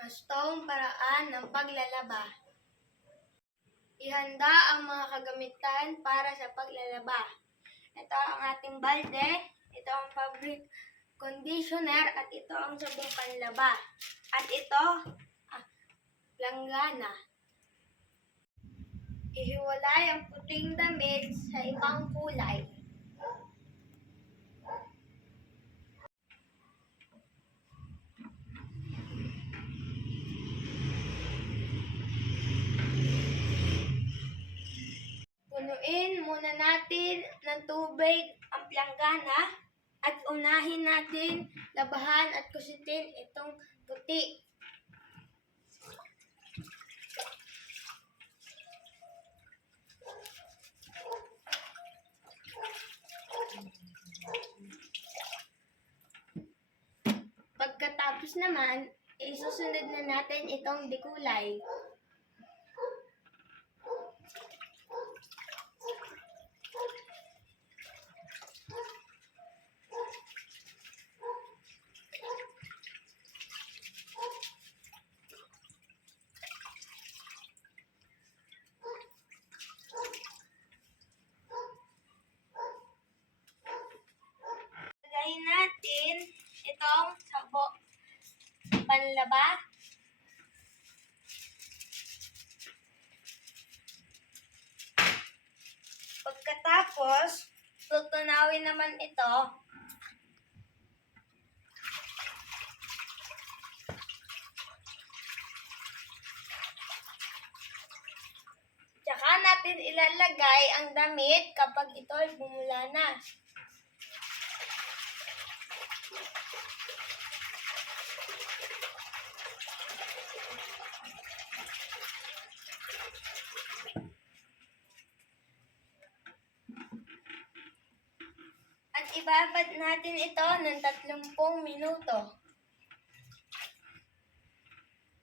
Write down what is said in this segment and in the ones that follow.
Gustong paraan ng paglalaba. Ihanda ang mga kagamitan para sa paglalaba. Ito ang ating balde, ito ang fabric conditioner, at ito ang sabong panlaba. At ito, langgana. Ihiwalay ang puting damit sa ibang kulay. Punuin muna natin ng tubig ang planggana at unahin natin labahan at kusitin itong puti. Pagkatapos naman, isusunod na natin itong dekulay. Lagayin natin itong sabong panlaba. Pagkatapos, tutunawin naman ito. Tsaka natin ilalagay ang damit kapag ito ay bumula na. At ibabad natin ito ng 30 minuto.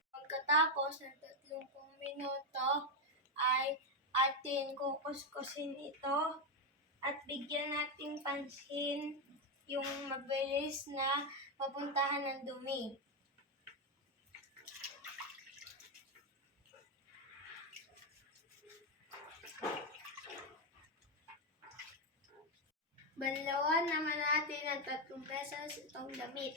Pagkatapos ng 30 minuto ay atin kukuskusin ito at bigyan natin pansin yung mabilis na mapuntahan ng dumi. Banlawan naman natin ng 3 pesos itong damit.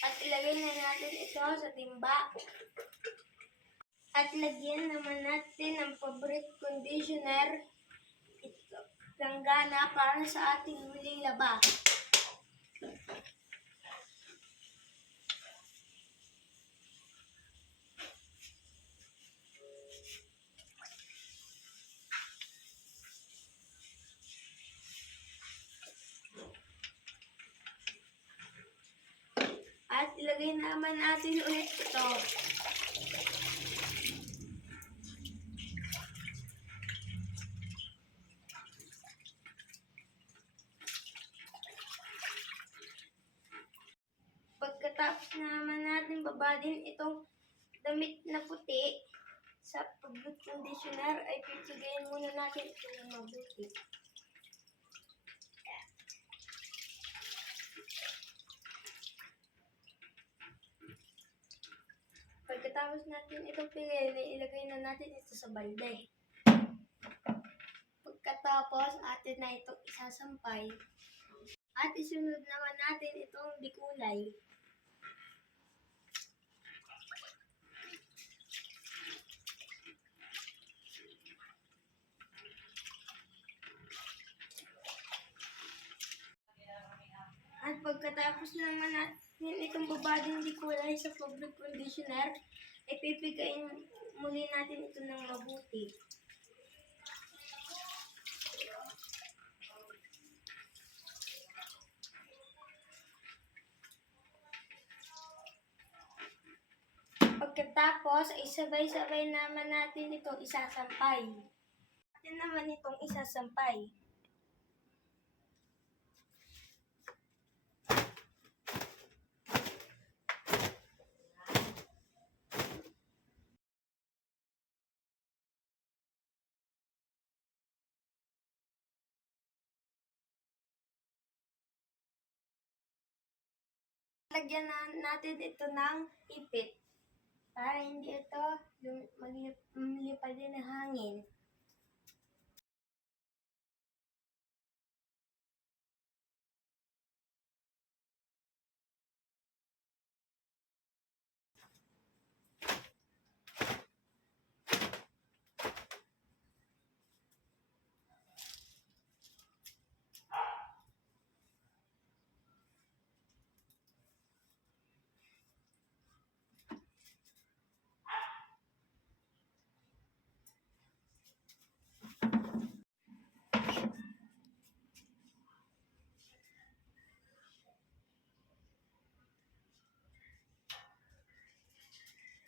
At ilagay na natin ito sa timba. At lagyan naman natin ng fabric conditioner, ito, langgana, para sa ating huling laba. At ilagay naman natin ulit ito. Pagkatapos naman natin babadin itong damit na puti sa fabric conditioner, ay pipiliin muna natin ito ng mabuti. Pagkatapos natin itong piliin, ilagay na natin ito sa balde. Pagkatapos, atin na itong isasampay. At isunod naman natin itong dekulay. At pagkatapos naman natin itong babading dekulay sa fabric conditioner, ipipigayin muli natin ito ng mabuti. Pagkatapos, ay sabay-sabay naman natin itong isasampay. Natin naman itong isasampay. lagyan natin ito ng ipit para hindi ito maglipad din ng hangin.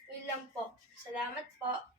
Yun lang po. Salamat po.